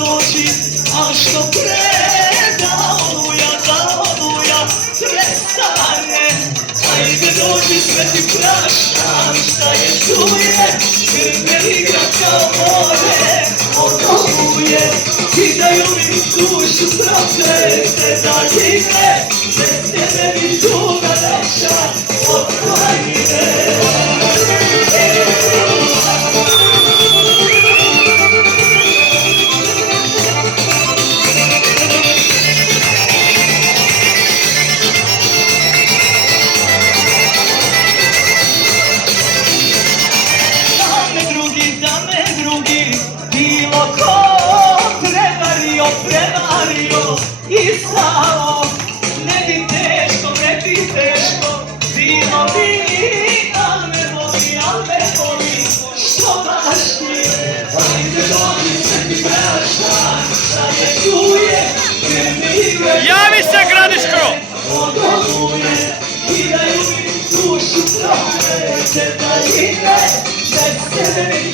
doći, a što pre da oluja prestane. Ajde dođi sveti praštan, šta je tu je, grbe igra kao more, odoluje, kidaju mi dušu proklete daljine, bez tebe mi tuga veća od planine. Bilo ko prevario i stao, ne bi teško, bilo bi, al me boli, što baš ti, ajde dođi sveti praštan, šta je tu je, grbe igre, javi se Gradiško! odoluje, kidaju mi dušu proklete daljine, bez tebe mi